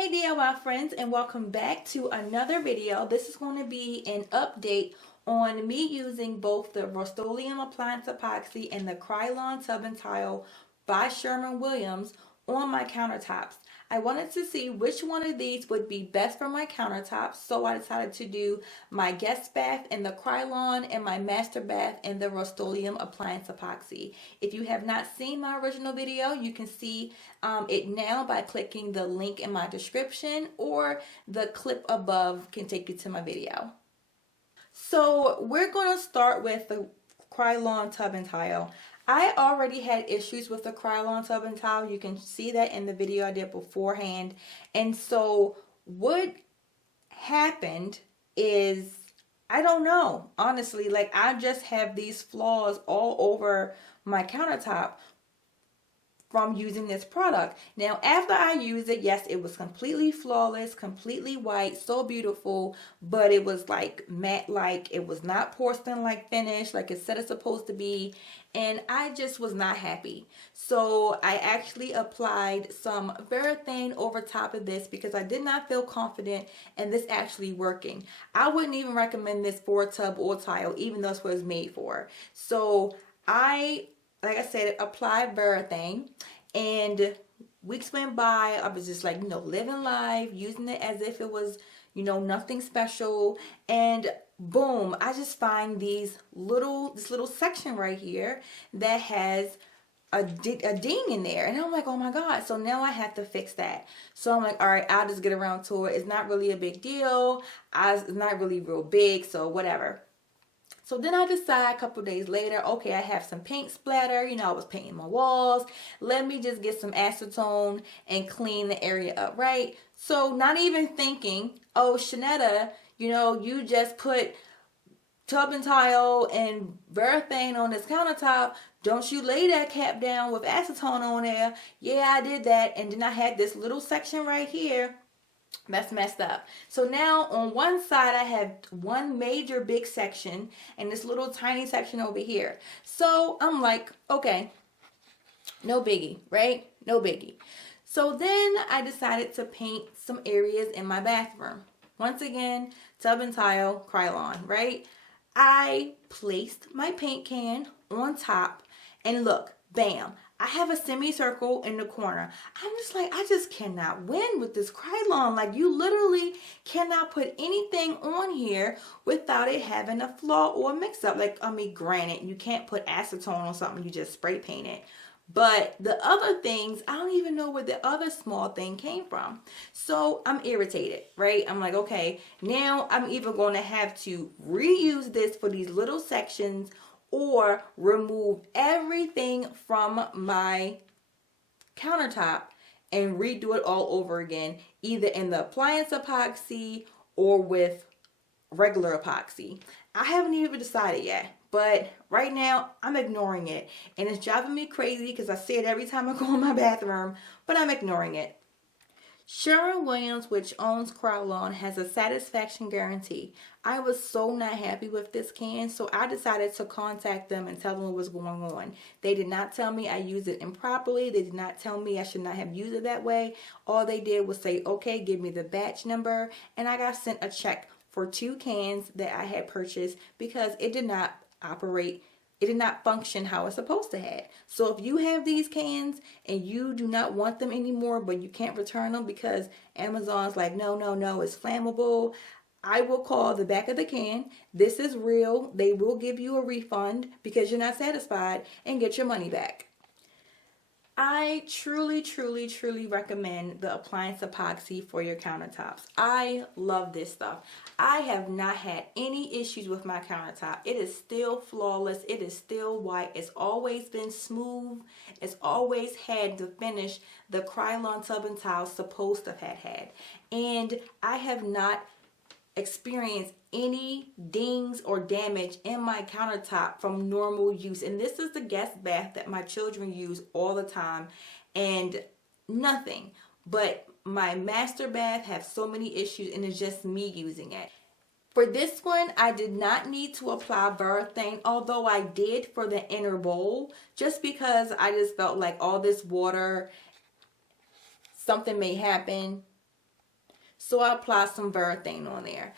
Hey DIY friends, and welcome back to another video. This is going to be an update on me using both the Rustoleum Appliance Epoxy and the Krylon Tub and Tile by Sherwin-Williams on my countertops. I wanted to see which one of these would be best for my countertops, so I decided to do my guest bath in the Krylon and my master bath in the Rustoleum Appliance Epoxy. If you have not seen my original video, you can see it now by clicking the link in my description, or the clip above can take you to my video. So we're going to start with the Krylon Tub and Tile. I already had issues with the Krylon Tub and Tile. You can see that in the video I did beforehand. And so what happened is, I don't know, honestly, like I just have these flaws all over my countertop from using this product. Now, after I used it, yes, it was completely flawless, completely white, so beautiful, but it was like matte-like. It was not porcelain-like finish like it said it's supposed to be, and I just was not happy. So I actually applied some Varathane over top of this because I did not feel confident in this actually working. I wouldn't even recommend this for a tub or tile, even though it's what it's made for. So like I said, applied Varathane, and weeks went by. I was just like, living life, using it as if it was, nothing special. And boom, I just find this little section right here that has a ding in there, and I'm like, oh my god. So now I have to fix that. So I'm like, all right, I'll just get around to it. It's not really a big deal. It's not really real big, so whatever. So then I decide a couple days later, okay, I have some paint splatter. I was painting my walls. Let me just get some acetone and clean the area up, right? So not even thinking, oh, Shanetta, you just put tub and tile and Varathane on this countertop. Don't you lay that cap down with acetone on there? Yeah, I did that. And then I had this little section right here that's messed up. So now on one side I have one major big section and this little tiny section over here. So I'm like, okay, no biggie, right? No biggie. So then I decided to paint some areas in my bathroom. Once again, tub and tile, Krylon, right? I placed my paint can on top, and look, bam, I have a semicircle in the corner. I'm just like, I just cannot win with this Krylon. Like, you literally cannot put anything on here without it having a flaw or a mix-up. Like, granted, you can't put acetone on something you just spray paint it. But the other things, I don't even know where the other small thing came from. So I'm irritated, right? I'm like, okay, now I'm either going to have to reuse this for these little sections or remove everything from my countertop and redo it all over again, either in the appliance epoxy or with regular epoxy. I haven't even decided yet, but right now I'm ignoring it, and it's driving me crazy because I see it every time I go in my bathroom, but I'm ignoring it. Sherwin-Williams, which owns Krylon, has a satisfaction guarantee. I was so not happy with this can, so I decided to contact them and tell them what was going on. They did not tell me I used it improperly. They did not tell me I should not have used it that way. All they did was say, okay, give me the batch number, and I got sent a check for 2 cans that I had purchased because it did not operate. It did not function how it's supposed to have. So if you have these cans and you do not want them anymore, but you can't return them because Amazon's like, no, it's flammable, I will call the back of the can. This is real. They will give you a refund because you're not satisfied and get your money back. I truly recommend the Appliance Epoxy for your countertops. I love this stuff. I have not had any issues with my countertop. It is still flawless. It is still white. It's always been smooth. It's always had the finish the Krylon tub and tile supposed to have had. And I have not experienced any dings or damage in my countertop from normal use. And this is the guest bath that my children use all the time, and nothing. But my master bath has so many issues, and it's just me using it. For this one, I did not need to apply Varathane, although I did for the inner bowl, just because I just felt like all this water, something may happen. So I apply some Varathane on there.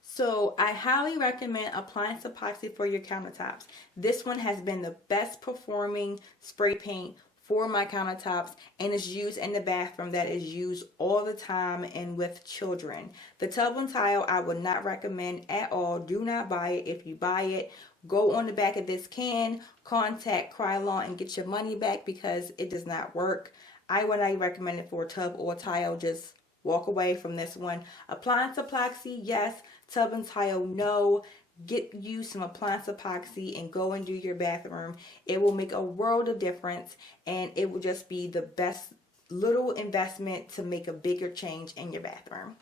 So I highly recommend Appliance Epoxy for your countertops. This one has been the best performing spray paint for my countertops, and is used in the bathroom. That is used all the time and with children. The tub and tile I would not recommend at all. Do not buy it. If you buy it, go on the back of this can, contact Krylon and get your money back, because it does not work. I would not recommend it for a tub or tile. Just walk away from this one. Appliance Epoxy, yes. Tub and tile, no. Get you some Appliance Epoxy and go and do your bathroom. It will make a world of difference, and it will just be the best little investment to make a bigger change in your bathroom.